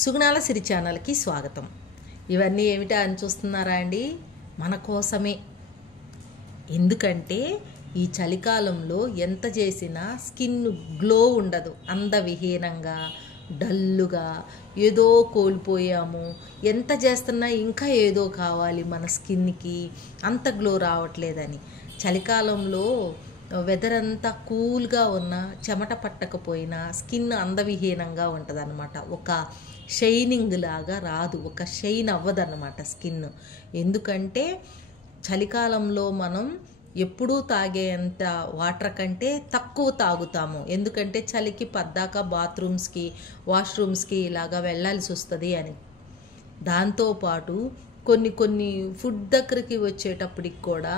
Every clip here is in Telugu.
సుగుణాల సిరి ఛానల్కి స్వాగతం. ఇవన్నీ ఏమిటా అని చూస్తున్నారా అండి? మన కోసమే. ఎందుకంటే ఈ చలికాలంలో ఎంత చేసినా స్కిన్ గ్లో ఉండదు. అందవిహీనంగా, డల్లుగా, ఏదో కోల్పోయాము. ఎంత చేస్తున్నా ఇంకా ఏదో కావాలి మన స్కిన్కి, అంత గ్లో రావట్లేదని. చలికాలంలో వెదర్ అంతా కూల్గా ఉన్నా, చెమట పట్టకపోయినా స్కిన్ అందవిహీనంగా ఉంటుంది అన్నమాట. ఒక షైనింగ్ లాగా రాదు, ఒక షైన్ అవ్వదన్నమాట స్కిన్. ఎందుకంటే చలికాలంలో మనం ఎప్పుడూ తాగేంత వాటర్ కంటే తక్కువ తాగుతాము. ఎందుకంటే చలికి పద్దాక బాత్రూమ్స్కి, వాష్రూమ్స్కి ఇలాగా వెళ్ళాల్సి వస్తుంది అని. దాంతోపాటు కొన్ని ఫుడ్ దగ్గరికి వచ్చేటప్పటికి కూడా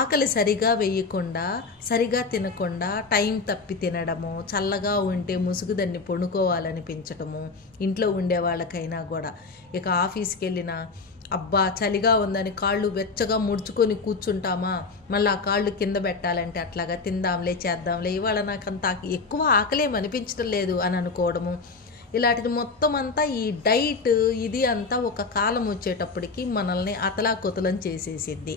ఆకలి సరిగా వేయకుండా, సరిగా తినకుండా టైం తప్పి తినడము, చల్లగా ఉంటే ముసుగు దాన్ని పొనుకోవాలనిపించటము ఇంట్లో ఉండే వాళ్ళకైనా కూడా. ఇక ఆఫీస్కి వెళ్ళినా అబ్బా చలిగా ఉందని కాళ్ళు వెచ్చగా ముడుచుకొని కూర్చుంటామా, మళ్ళీ ఆ కాళ్ళు కింద పెట్టాలంటే అట్లాగా తిందాంలే చేద్దాంలే, ఇవాళ నాకు అంత ఎక్కువ ఆకలేమనిపించడం లేదు అని అనుకోవడము. ఇలాంటిది మొత్తం అంతా ఈ డైట్ ఇది అంతా ఒక కాలం వచ్చేటప్పటికి మనల్ని అతలాకుతలం చేసేసిద్ది.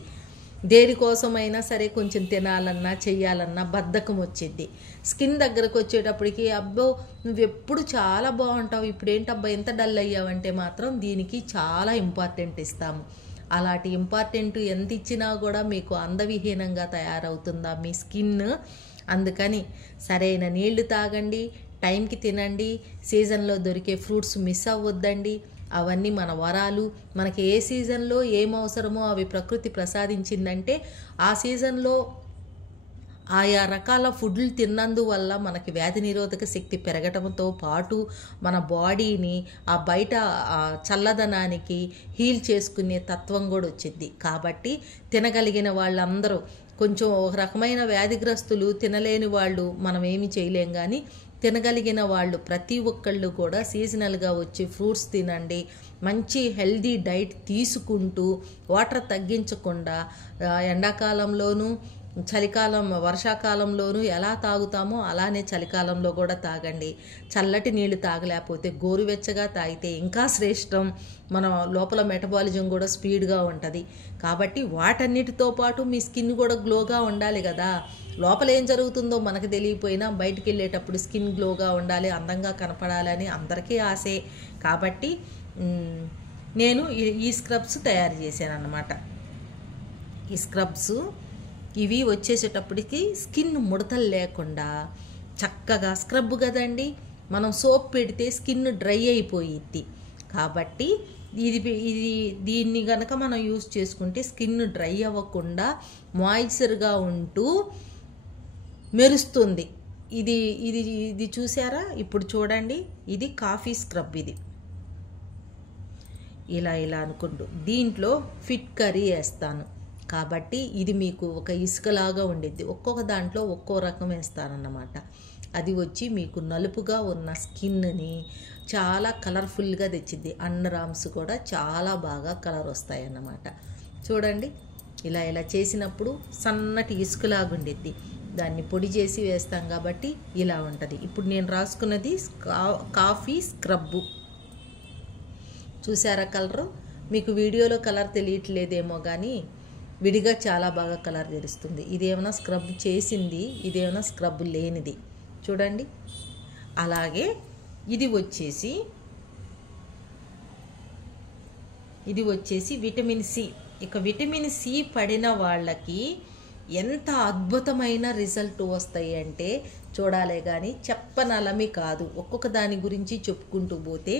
దేనికోసమైనా సరే కొంచెం తినాలన్నా చెయ్యాలన్నా బద్ధకం వచ్చింది. స్కిన్ దగ్గరకు వచ్చేటప్పటికి అబ్బో నువ్వు ఎప్పుడు చాలా బాగుంటావు, ఇప్పుడేంటబ్బా ఎంత డల్ అయ్యావంటే మాత్రం దీనికి చాలా ఇంపార్టెంట్ ఇస్తాము. అలాంటి ఇంపార్టెంట్ ఎంత ఇచ్చినా కూడా మీకు అందవిహీనంగా తయారవుతుందా మీ స్కిన్? అందుకని సరైన నీళ్లు తాగండి, టైంకి తినండి, సీజన్లో దొరికే ఫ్రూట్స్ మిస్ అవ్వద్దండి. అవన్నీ మన వరాలు. మనకి ఏ సీజన్లో ఏం అవసరమో అవి ప్రకృతి ప్రసాదించిందంటే ఆ సీజన్లో ఆయా రకాల ఫుడ్లు తిన్నందువల్ల మనకి వ్యాధి నిరోధక శక్తి పెరగటంతో పాటు మన బాడీని ఆ బయట చల్లదనానికి హీల్ చేసుకునే తత్వం కూడా వచ్చింది. కాబట్టి తినగలిగిన వాళ్ళందరూ, కొంచెం ఒక రకమైన వ్యాధిగ్రస్తులు తినలేని వాళ్ళు మనం ఏమి చేయలేం, కానీ తినగలిగిన వాళ్ళు ప్రతి ఒక్కళ్ళు కూడా సీజనల్గా వచ్చి ఫ్రూట్స్ తినండి. మంచి హెల్దీ డైట్ తీసుకుంటూ వాటర్ తగ్గించకుండా ఎండాకాలంలోనూ వర్షాకాలంలోనూ ఎలా తాగుతామో అలానే చలికాలంలో కూడా తాగండి. చల్లటి నీళ్లు తాగలేకపోతే గోరువెచ్చగా తాగితే ఇంకా శ్రేష్టం. మన లోపల మెటబాలిజం కూడా స్పీడ్గా ఉంటుంది. కాబట్టి వాటన్నిటితో పాటు మీ స్కిన్ కూడా గ్లోగా ఉండాలి కదా. లోపల ఏం జరుగుతుందో మనకు తెలియపోయినా బయటికి వెళ్ళేటప్పుడు స్కిన్ గ్లోగా ఉండాలి, అందంగా కనపడాలని అందరికీ ఆశే. కాబట్టి నేను ఈ స్క్రబ్స్ తయారు చేశాను అన్నమాట. ఈ స్క్రబ్స్ ఇవి వచ్చేసేటప్పటికి స్కిన్ ముడతలు లేకుండా చక్కగా స్క్రబ్ కదండి, మనం సోప్ పెడితే స్కిన్ డ్రై అయిపోయిద్ది. కాబట్టి దీన్ని కనుక మనం యూజ్ చేసుకుంటే స్కిన్ డ్రై అవ్వకుండా మాయిశ్చర్గా ఉంటూ మెరుస్తుంది. ఇది ఇది ఇది చూసారా? ఇప్పుడు చూడండి, ఇది కాఫీ స్క్రబ్. ఇది ఇలా అనుకుంటూ దీంట్లో ఫిట్ కర్రీ వేస్తాను. కాబట్టి ఇది మీకు ఒక ఇసుకలాగా ఉండిద్ది. ఒక్కొక్క దాంట్లో ఒక్కో రకం వేస్తానన్నమాట. అది వచ్చి మీకు నలుపుగా ఉన్న స్కిన్ని చాలా కలర్ఫుల్గా తెచ్చిద్ది. అండర్ ఆర్మ్స్ కూడా చాలా బాగా కలర్ వస్తాయన్నమాట. చూడండి, ఇలా చేసినప్పుడు సన్నటి ఇసుకలాగా ఉండిద్ది. దాన్ని పొడి చేసి వేస్తాం కాబట్టి ఇలా ఉంటుంది. ఇప్పుడు నేను రాసుకున్నది కాఫీ స్క్రబ్బు. చూసారా కలరు? మీకు వీడియోలో కలర్ తెలియట్లేదేమో కానీ విడిగా చాలా బాగా కలర్ తెలుస్తుంది. ఇదేమైనా స్క్రబ్ చేసింది, ఇదేమైనా స్క్రబ్ లేనిది. చూడండి. అలాగే ఇది వచ్చేసి విటమిన్ సి. ఇక విటమిన్ సి పడిన వాళ్ళకి ఎంత అద్భుతమైన రిజల్ట్ వస్తాయి అంటే చూడాలే కానీ చెప్పనలమి కాదు. ఒక్కొక్క దాని గురించి చెప్పుకుంటూ పోతే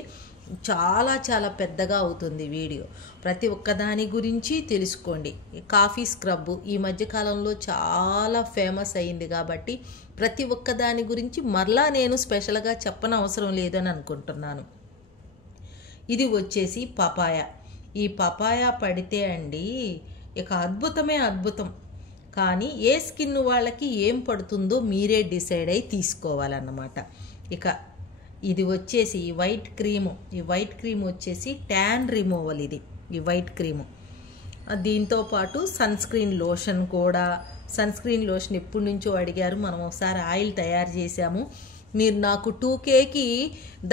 చాలా పెద్దగా అవుతుంది వీడియో. ప్రతి ఒక్క దాని గురించి తెలుసుకోండి. కాఫీ స్క్రబ్ ఈ మధ్యకాలంలో చాలా ఫేమస్ అయింది కాబట్టి ప్రతి ఒక్క దాని గురించి మరలా నేను స్పెషల్గా చెప్పనవసరం లేదని అనుకుంటున్నాను. ఇది వచ్చేసి పపాయ. ఈ పపాయ పడితే అండి ఇక అద్భుతమే అద్భుతం. కానీ ఏ స్కిన్ వాళ్ళకి ఏం పడుతుందో మీరే డిసైడ్ అయి తీసుకోవాలన్నమాట. ఇక ఇది వచ్చేసి ఈ వైట్ క్రీమ్ వచ్చేసి ట్యాన్ రిమూవల్. ఈ వైట్ క్రీము దీంతో పాటు సన్ స్క్రీన్ లోషన్ కూడా. సన్ స్క్రీన్ లోషన్ ఎప్పటి నుంచో అడిగారు, మనం ఒకసారి ఆయిల్ తయారు చేసాము. మీరు నాకు 2Kకి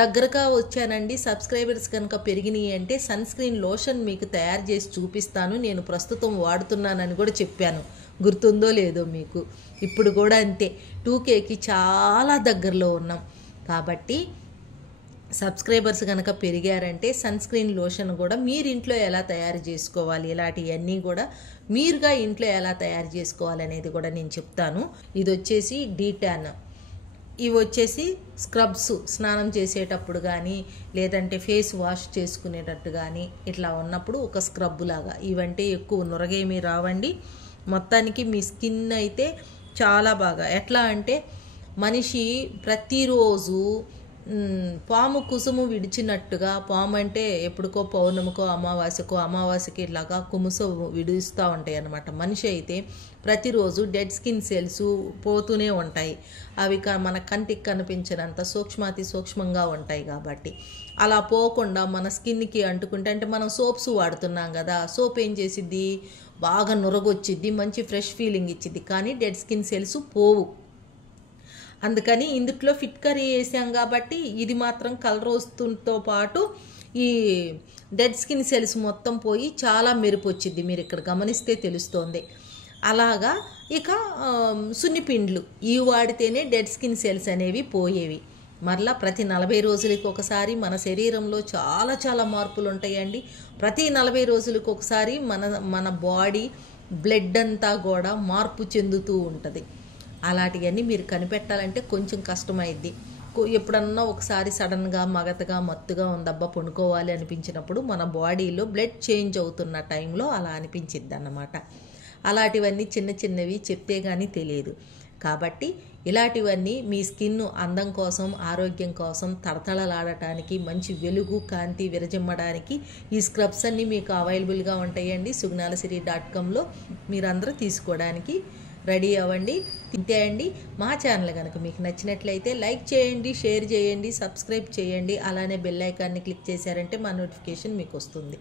దగ్గరగా వచ్చానండి, సబ్స్క్రైబర్స్ కనుక పెరిగినాయి అంటే సన్ స్క్రీన్ లోషన్ మీకు తయారు చేసి చూపిస్తాను, నేను ప్రస్తుతం వాడుతున్నానని కూడా చెప్పాను. గుర్తుందో లేదో మీకు. ఇప్పుడు కూడా అంతే, 2Kకి చాలా దగ్గరలో ఉన్నాం. కాబట్టి సబ్స్క్రైబర్స్ కనుక పెరిగారంటే సన్ స్క్రీన్ లోషన్ కూడా మీరు ఇంట్లో ఎలా తయారు చేసుకోవాలి, ఇలాంటివన్నీ కూడా మీరుగా ఇంట్లో ఎలా తయారు చేసుకోవాలి అనేది కూడా నేను చెప్తాను. ఇది వచ్చేసి డీటాన్, ఇవి వచ్చేసి స్క్రబ్స్, స్నానం చేసేటప్పుడు కానీ లేదంటే ఫేస్ వాష్ చేసుకునేటట్టు కానీ ఇట్లా ఉన్నప్పుడు ఒక స్క్రబ్ లాగా. ఇవంటే ఎక్కువ నురగేమీ రావండి. మొత్తానికి మీ స్కిన్ అయితే చాలా బాగా, ఎట్లా అంటే మనిషి ప్రతిరోజు పాము కుసుము విడిచినట్టుగా, పాము అంటే ఎప్పుడుకో పౌర్ణమికో అమావాస్యకి ఇలాగా కుముస విడుస్తూ ఉంటాయి అన్నమాట. మనిషి అయితే ప్రతిరోజు డెడ్ స్కిన్ సెల్స్ పోతూనే ఉంటాయి. అవి మన కంటికి కనిపించినంత సూక్ష్మాతి సూక్ష్మంగా ఉంటాయి. కాబట్టి అలా పోకుండా మన స్కిన్కి అంటుకుంటే, అంటే మనం సోప్స్ వాడుతున్నాం కదా, సోప్ ఏం చేసిద్ది, బాగా నురగొచ్చిద్ది, మంచి ఫ్రెష్ ఫీలింగ్ ఇచ్చిద్ది, కానీ డెడ్ స్కిన్ సెల్స్ పోవు. అందుకని ఇందుట్లో ఫిట్కరీ వేసాం కాబట్టి ఇది మాత్రం కలర్ వస్తుంతో పాటు ఈ డెడ్ స్కిన్ సెల్స్ మొత్తం పోయి చాలా మెరుపు వచ్చింది. మీరు ఇక్కడ గమనిస్తే తెలుస్తోంది. అలాగా ఇక సున్నిపిండ్లు ఇవి వాడితేనే డెడ్ స్కిన్ సెల్స్ అనేవి పోయేవి. మరలా ప్రతి 40 రోజులకి ఒకసారి మన శరీరంలో చాలా చాలా మార్పులు ఉంటాయండి. ప్రతి 40 రోజులకి ఒకసారి మన బాడీ బ్లడ్ అంతా కూడా మార్పు చెందుతూ ఉంటుంది. అలాంటివన్నీ మీరు కనిపెట్టాలంటే కొంచెం కష్టమైద్ది. ఎప్పుడన్నా ఒకసారి సడన్గా మగతగా మత్తుగా ఉందబ్బా పడుకోవాలి అనిపించినప్పుడు మన బాడీలో బ్లడ్ చేంజ్ అవుతున్న టైంలో అలా అనిపించిద్ది అన్నమాట. అలాంటివన్నీ చిన్న చిన్నవి చెప్తే కానీ తెలియదు. కాబట్టి ఇలాంటివన్నీ మీ స్కిన్ అందం కోసం, ఆరోగ్యం కోసం, తడతడలాడటానికి, మంచి వెలుగు కాంతి విరజిమ్మడానికి ఈ స్క్రబ్స్ అన్నీ మీకు అవైలబుల్గా ఉంటాయండి. sugnalasiరి.comలో మీరందరూ తీసుకోవడానికి రెడీ అవ్వండి. ఇంతే అండి. మా ఛానల్ కనుక మీకు నచ్చినట్లయితే లైక్ చేయండి, షేర్ చేయండి, సబ్స్క్రైబ్ చేయండి. అలానే బెల్ ఐకాన్ని క్లిక్ చేశారంటే మా నోటిఫికేషన్ మీకు వస్తుంది.